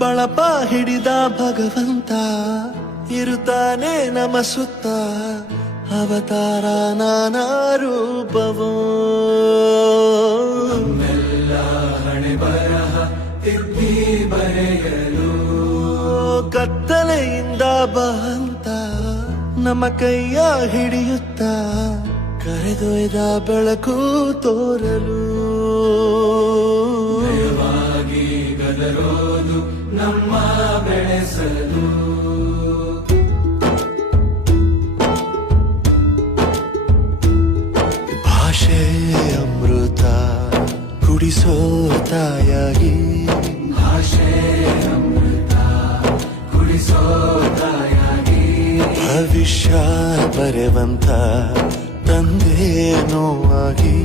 ಬಳಪ ಹಿಡಿದ ಭಗವಂತ ಇರುತ್ತಾನೆ ನಮ ಸುತ್ತ ಅವತಾರ ನಾನಾ ರೂಪವೋ ನಮ್ಮೆಲ್ಲ ಹಣೆ ಬರಹ ತಿದ್ದಿ ಬರೆಯಲು ಕತ್ತಲೆಯಿಂದ ಬಹಂತ ನಮ್ಮ ಕೈಯ ಹಿಡಿಯುತ್ತ ಕರೆದೊಯ್ದ ಬೆಳಕು ತೋರಲು ಭಯವಾಗಿ ಗದರೋದು ನಮ್ಮ ಬೆಳೆಸಲು ಭಾಷೆ ಅಮೃತ ಕುಡಿಸೋ ತಾಯಾಗಿ ಭಾಷೆ ಅಮೃತ ಕುಡಿಸೋ ತಾಯಾಗಿ ಭವಿಷ್ಯ ಬರೆವಂತ ತಂದೆ ನೋವಾಗಿ